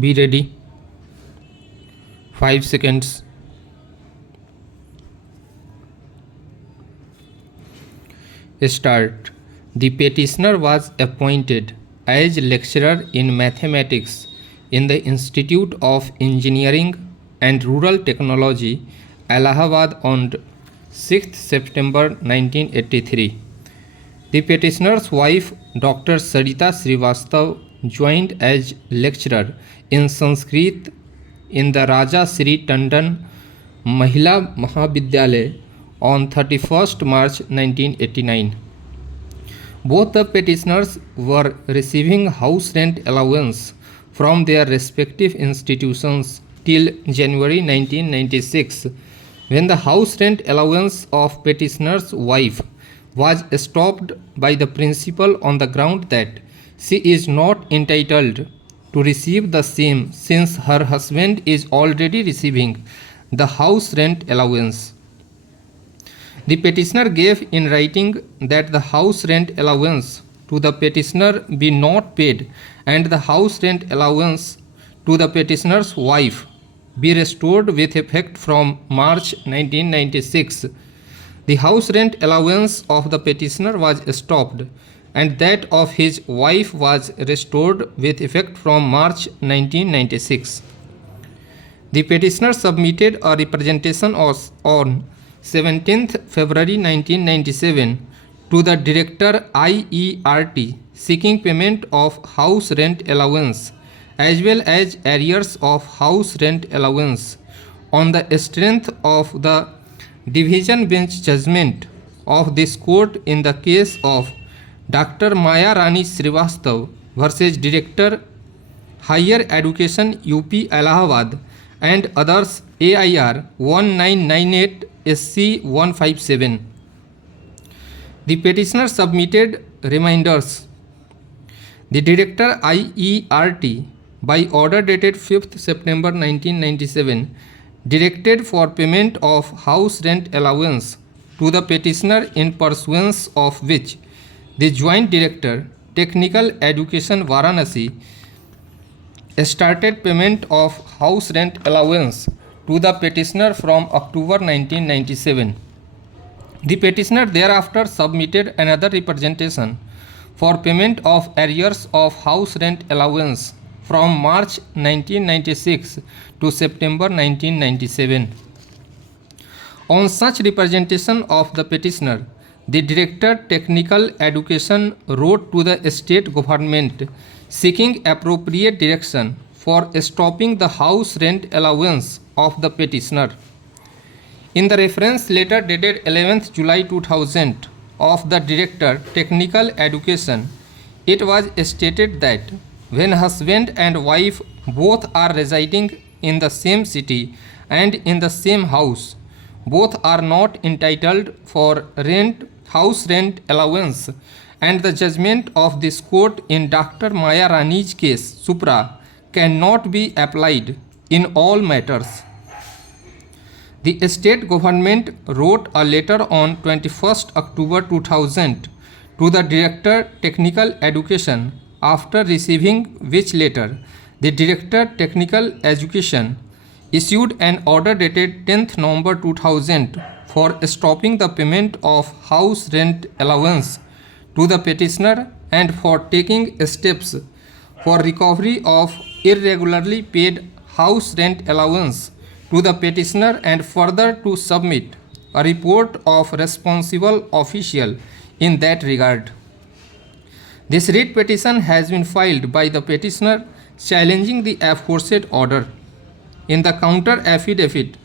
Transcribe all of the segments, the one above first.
Be ready. 5 seconds. Start. The petitioner was appointed as lecturer in mathematics in the Institute of Engineering and Rural Technology, Allahabad on 6th September 1983. The petitioner's wife, Dr. Sarita Srivastav, joined as lecturer in Sanskrit in the Raja Sri Tandon Mahila Mahavidyalaya on 31st March 1989. Both the petitioners were receiving house rent allowance from their respective institutions till January 1996, when the house rent allowance of petitioner's wife was stopped by the principal on the ground that she is not entitled to receive the same since her husband is already receiving the house rent allowance. The petitioner gave in writing that the house rent allowance to the petitioner be not paid and the house rent allowance to the petitioner's wife be restored with effect from March 1996. The house rent allowance of the petitioner was stopped and that of his wife was restored with effect from March 1996. The petitioner submitted a representation on 17th February 1997 to the Director IERT seeking payment of house rent allowance as well as arrears of house rent allowance on the strength of the Division Bench judgment of this court in the case of Dr. Maya Rani Srivastav versus Director Higher Education UP Allahabad and others AIR 1998 SC 157. The petitioner submitted reminders. The Director IERT by order dated 5th September 1997 directed for payment of house rent allowance to the petitioner in pursuance of which the Joint Director Technical Education Varanasi started payment of house rent allowance to the petitioner from October 1997. The petitioner thereafter submitted another representation for payment of arrears of house rent allowance from March 1996 to September 1997. On such representation of the petitioner, the Director Technical Education wrote to the state government seeking appropriate direction for stopping the house rent allowance of the petitioner. In the reference letter dated 11th July 2000 of the Director Technical Education, it was stated that when husband and wife both are residing in the same city and in the same house, both are not entitled for house rent allowance, and the judgment of this court in Dr. Maya Rani's case, Supra, cannot be applied in all matters. The state government wrote a letter on 21st October 2000 to the Director Technical Education, after receiving which letter the Director Technical Education issued an order dated 10th November 2000 for stopping the payment of house rent allowance to the petitioner and for taking steps for recovery of irregularly paid house rent allowance to the petitioner and further to submit a report of responsible official in that regard. This writ petition has been filed by the petitioner challenging the aforesaid order. In the counter affidavit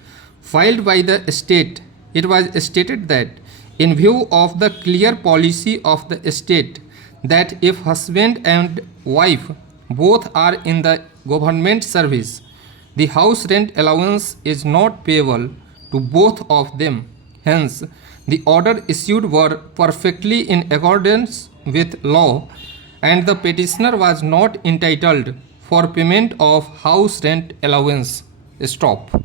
filed by the state, it was stated that in view of the clear policy of the state that if husband and wife both are in the government service, the house rent allowance is not payable to both of them. Hence, the order issued were perfectly in accordance with law and the petitioner was not entitled for payment of house rent allowance. Stop.